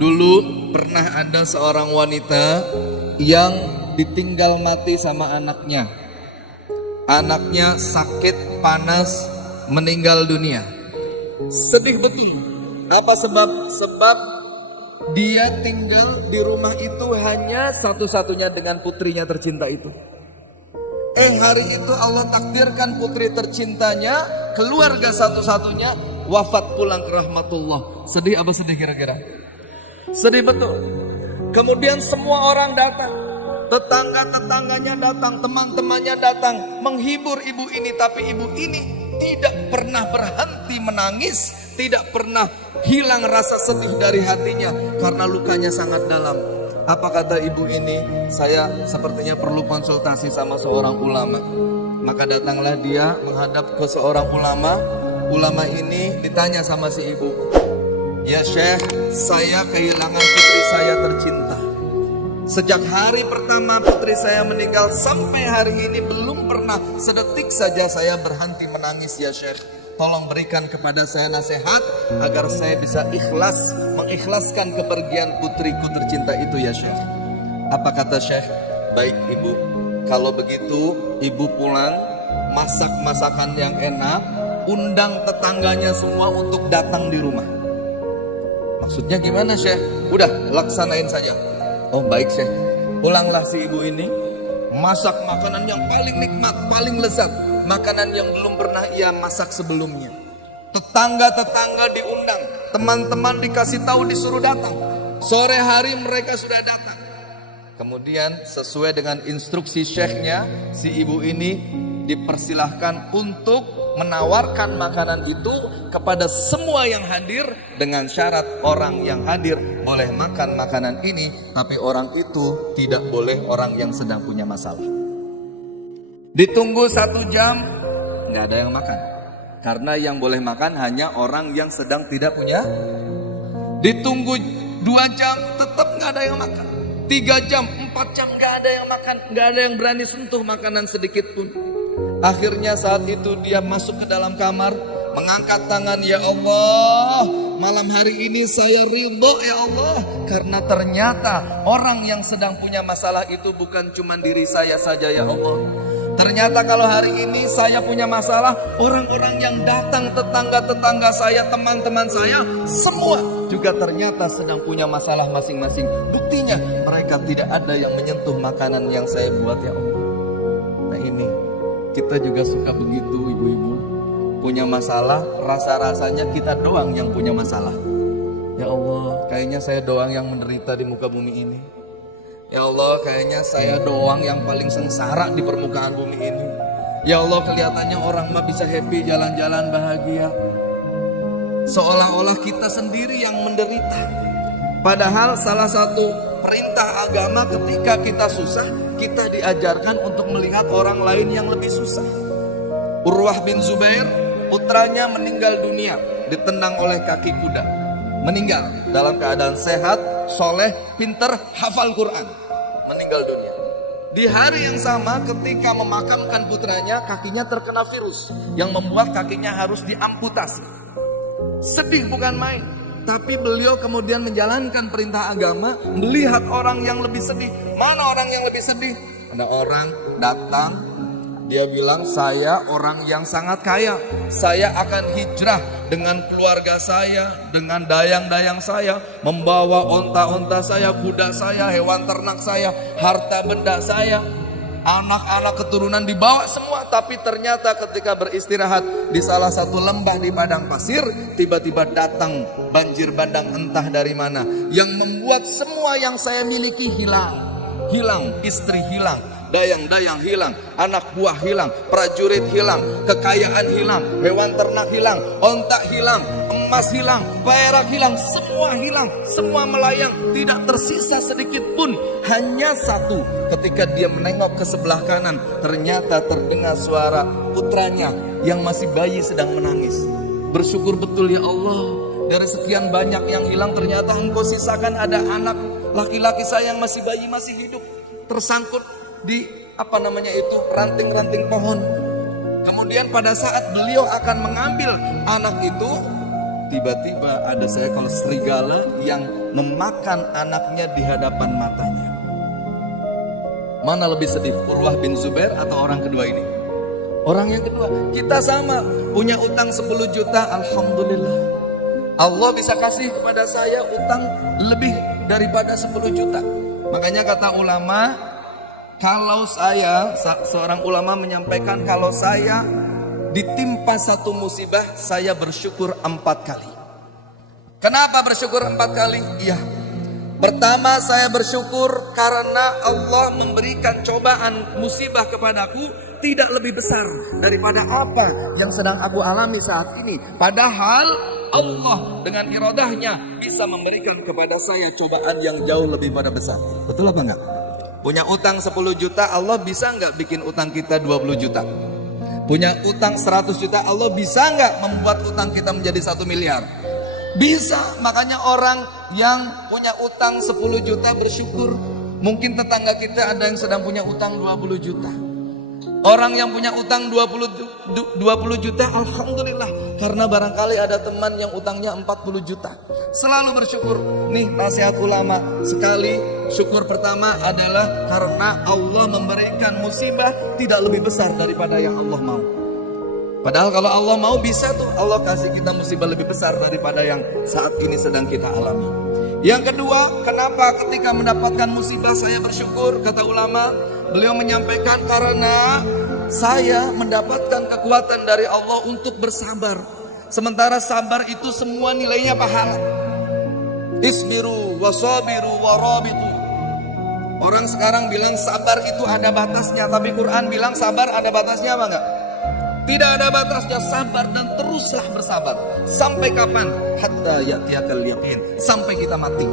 Dulu pernah ada seorang wanita yang ditinggal mati sama anaknya. Anaknya sakit, panas, meninggal dunia. Sedih betul. Apa sebab? Sebab dia tinggal di rumah itu hanya satu-satunya dengan putrinya tercinta itu. Hari itu Allah takdirkan putri tercintanya, keluarga satu-satunya wafat pulang ke rahmatullah. Sedih apa sedih kira-kira? Sedih betul. Kemudian semua orang datang, tetangga-tetangganya datang, teman-temannya datang menghibur ibu ini. Tapi ibu ini tidak pernah berhenti menangis, tidak pernah hilang rasa sedih dari hatinya karena lukanya sangat dalam. Apa kata ibu ini? Saya sepertinya perlu konsultasi sama seorang ulama. Maka datanglah dia menghadap ke seorang ulama. Ulama ini ditanya sama si ibu, "Ya Syekh, saya kehilangan putri saya tercinta. Sejak hari pertama putri saya meninggal sampai hari ini belum pernah sedetik saja saya berhenti menangis ya Syekh. Tolong berikan kepada saya nasihat agar saya bisa mengikhlaskan kepergian putriku tercinta itu ya Syekh." Apa kata Syekh? "Baik ibu, kalau begitu ibu pulang, masak masakan yang enak, undang tetangganya semua untuk datang di rumah." Maksudnya gimana Syekh? "Udah, laksanain saja." "Oh baik Syekh." Pulanglah si ibu ini, masak makanan yang paling nikmat, paling lezat, makanan yang belum pernah ia masak sebelumnya. Tetangga-tetangga diundang, teman-teman dikasih tahu disuruh datang. Sore hari mereka sudah datang. Kemudian sesuai dengan instruksi syekhnya, si ibu ini dipersilahkan untuk menawarkan makanan itu kepada semua yang hadir dengan syarat orang yang hadir boleh makan makanan ini, tapi orang itu tidak boleh orang yang sedang punya masalah. Ditunggu 1 jam, nggak ada yang makan. Karena yang boleh makan hanya orang yang sedang tidak punya. Ditunggu 2 jam, tetap nggak ada yang makan. 3 jam, 4 jam nggak ada yang makan. Nggak ada yang berani sentuh makanan sedikit pun. Akhirnya saat itu dia masuk ke dalam kamar, mengangkat tangan, "Ya Allah, malam hari ini saya ridho ya Allah, karena ternyata orang yang sedang punya masalah itu bukan cuma diri saya saja ya Allah. Ternyata kalau hari ini saya punya masalah, orang-orang yang datang, tetangga-tetangga saya, teman-teman saya, semua juga ternyata sedang punya masalah masing-masing. Buktinya mereka tidak ada yang menyentuh makanan yang saya buat ya Allah." Nah ini, kita juga suka begitu ibu-ibu. Punya masalah, rasa-rasanya kita doang yang punya masalah. Ya Allah, kayaknya saya doang yang menderita di muka bumi ini. Ya Allah, kayaknya saya doang yang paling sengsara di permukaan bumi ini. Ya Allah, kelihatannya orang mah bisa happy, jalan-jalan bahagia. Seolah-olah kita sendiri yang menderita. Padahal salah satu perintah agama ketika kita susah, kita diajarkan untuk melihat orang lain yang lebih susah. Urwah bin Zubair, putranya meninggal dunia, ditendang oleh kaki kuda. Meninggal dalam keadaan sehat, soleh, pinter, hafal Quran. Meninggal dunia. Di hari yang sama ketika memakamkan putranya, kakinya terkena virus yang membuat kakinya harus diamputasi. Sedih bukan main. Tapi beliau kemudian menjalankan perintah agama, melihat orang yang lebih sedih. Mana orang yang lebih sedih? Ada orang datang, dia bilang, "Saya orang yang sangat kaya. Saya akan hijrah dengan keluarga saya, dengan dayang-dayang saya, membawa onta-onta saya, kuda saya, hewan ternak saya, harta benda saya. Anak-anak keturunan dibawa semua." Tapi ternyata ketika beristirahat di salah satu lembah di padang pasir, tiba-tiba datang banjir bandang entah dari mana, yang membuat semua yang saya miliki hilang. Hilang, istri hilang, dayang-dayang hilang, anak buah hilang, prajurit hilang, kekayaan hilang, hewan ternak hilang, onta hilang, emas hilang, perak hilang, semua melayang, tidak tersisa sedikit pun. Hanya satu, ketika dia menengok ke sebelah kanan, ternyata terdengar suara putranya yang masih bayi sedang menangis. Bersyukur betul ya Allah, dari sekian banyak yang hilang ternyata Engkau sisakan ada anak laki-laki saya yang masih bayi, masih hidup, tersangkut di ranting-ranting pohon. Kemudian pada saat beliau akan mengambil anak itu, tiba-tiba ada seekor serigala yang memakan anaknya di hadapan matanya. Mana lebih sedih, Urwah bin Zubair atau orang kedua ini? Orang yang kedua. Kita sama, punya utang 10 juta, alhamdulillah. Allah bisa kasih kepada saya utang lebih daripada 10 juta. Makanya kata ulama, kalau saya, seorang ulama menyampaikan, kalau saya ditimpa satu musibah, saya bersyukur 4 kali. Kenapa bersyukur 4 kali? Iya. Pertama, saya bersyukur karena Allah memberikan cobaan musibah kepadaku tidak lebih besar daripada apa yang sedang aku alami saat ini. Padahal Allah dengan iradahnya bisa memberikan kepada saya cobaan yang jauh lebih pada besar. Betul apa enggak? Punya utang 10 juta, Allah bisa enggak bikin utang kita 20 juta? Punya utang 100 juta, Allah bisa enggak membuat utang kita menjadi 1 miliar? Bisa. Makanya orang yang punya utang 10 juta bersyukur. Mungkin tetangga kita ada yang sedang punya utang 20 juta. Orang yang punya utang 20 juta, alhamdulillah. Karena barangkali ada teman yang utangnya 40 juta. Selalu bersyukur. Nih nasihat ulama. Sekali, syukur pertama adalah karena Allah memberikan musibah tidak lebih besar daripada yang Allah mau. Padahal kalau Allah mau bisa tuh Allah kasih kita musibah lebih besar daripada yang saat ini sedang kita alami. Yang kedua, kenapa ketika mendapatkan musibah saya bersyukur? Kata ulama, beliau menyampaikan karena saya mendapatkan kekuatan dari Allah untuk bersabar. Sementara sabar itu semua nilainya pahala. Isbiru wasabiru warabitu. Orang sekarang bilang sabar itu ada batasnya, tapi Quran bilang sabar ada batasnya apa enggak? Tidak ada batasnya, sabar dan teruslah bersabar. Sampai kapan? Hatta ya'tiyakal yaqin. Sampai kita mati.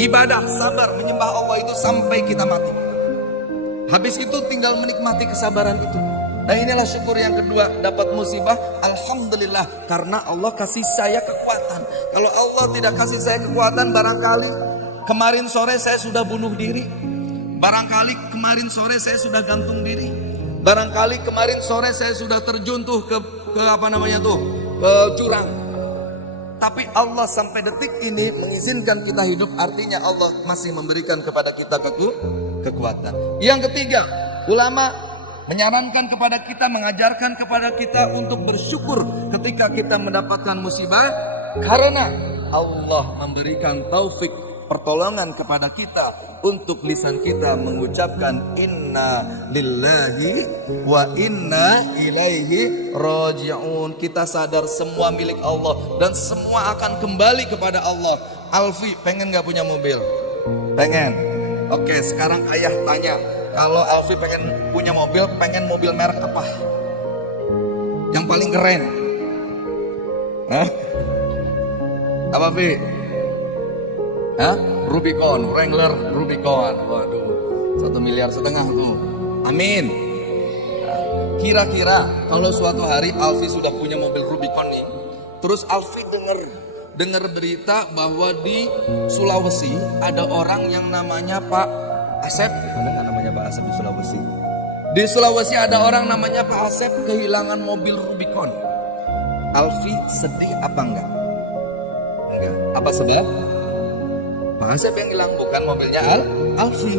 Ibadah, sabar, menyembah Allah itu sampai kita mati. Habis itu tinggal menikmati kesabaran itu. Nah inilah syukur yang kedua, dapat musibah, alhamdulillah. Karena Allah kasih saya kekuatan. Kalau Allah tidak kasih saya kekuatan, barangkali kemarin sore saya sudah bunuh diri. Barangkali kemarin sore saya sudah gantung diri. Barangkali kemarin sore saya sudah terjun tuh ke jurang. Tapi Allah sampai detik ini mengizinkan kita hidup, artinya Allah masih memberikan kepada kita kekuatan. Yang ketiga, ulama menyarankan kepada kita, mengajarkan kepada kita untuk bersyukur ketika kita mendapatkan musibah, karena Allah memberikan taufik, pertolongan kepada kita untuk lisan kita mengucapkan inna lillahi wa inna ilaihi raji'un. Kita sadar semua milik Allah dan semua akan kembali kepada Allah. Alfi, pengen gak punya mobil? Pengen. Oke, sekarang ayah tanya, kalau Alfi pengen punya mobil, pengen mobil merek apa? Yang paling keren? Hah? Apa, Fi? Hah? Rubicon, Wrangler Rubicon. Waduh, 1,5 miliar tuh. Amin. Kira-kira kalau suatu hari Alfi sudah punya mobil Rubicon nih, terus Alfi dengar berita bahwa di Sulawesi ada orang yang namanya Pak Asep. Ada nggak namanya Pak Asep di Sulawesi? Di Sulawesi ada orang namanya Pak Asep kehilangan mobil Rubicon. Alfi sedih apa enggak? Enggak. Apa sebab? Pak Asep yang hilang, bukan mobilnya Alfi.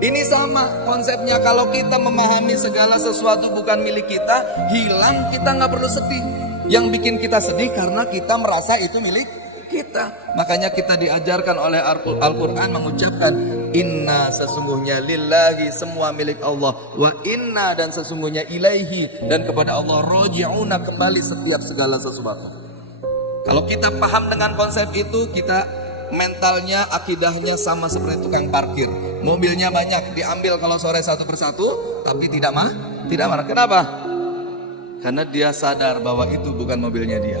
Ini sama konsepnya, kalau kita memahami segala sesuatu bukan milik kita, hilang, kita nggak perlu sedih. Yang bikin kita sedih karena kita merasa itu milik kita. Makanya kita diajarkan oleh Al-Quran mengucapkan inna, sesungguhnya lillahi, semua milik Allah, wa inna, dan sesungguhnya ilaihi, dan kepada Allah roji'una, kembali setiap segala sesuatu. Kalau kita paham dengan konsep itu, kita mentalnya, akidahnya sama seperti tukang parkir. Mobilnya banyak, diambil kalau sore satu persatu, tapi tidak marah. Kenapa? Karena dia sadar bahwa itu bukan mobilnya dia.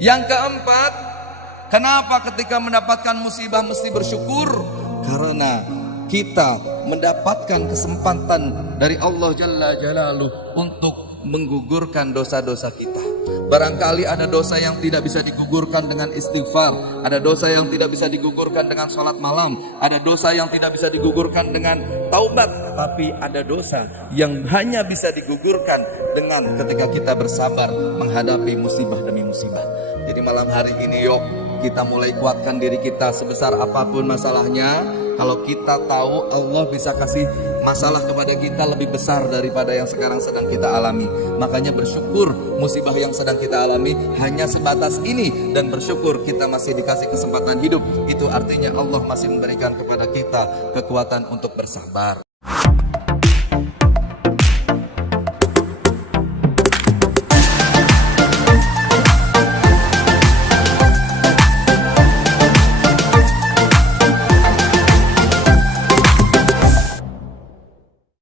Yang keempat, kenapa ketika mendapatkan musibah mesti bersyukur? Karena kita mendapatkan kesempatan dari Allah Jalla Jalaluhu untuk menggugurkan dosa-dosa kita. Barangkali ada dosa yang tidak bisa digugurkan dengan istighfar, ada dosa yang tidak bisa digugurkan dengan sholat malam, ada dosa yang tidak bisa digugurkan dengan taubat, tapi ada dosa yang hanya bisa digugurkan dengan ketika kita bersabar menghadapi musibah demi musibah. Jadi malam hari ini yuk kita mulai kuatkan diri kita, sebesar apapun masalahnya. Kalau kita tahu Allah bisa kasih masalah kepada kita lebih besar daripada yang sekarang sedang kita alami, makanya bersyukur musibah yang sedang kita alami hanya sebatas ini, dan bersyukur kita masih dikasih kesempatan hidup. Itu artinya Allah masih memberikan kepada kita kekuatan untuk bersabar.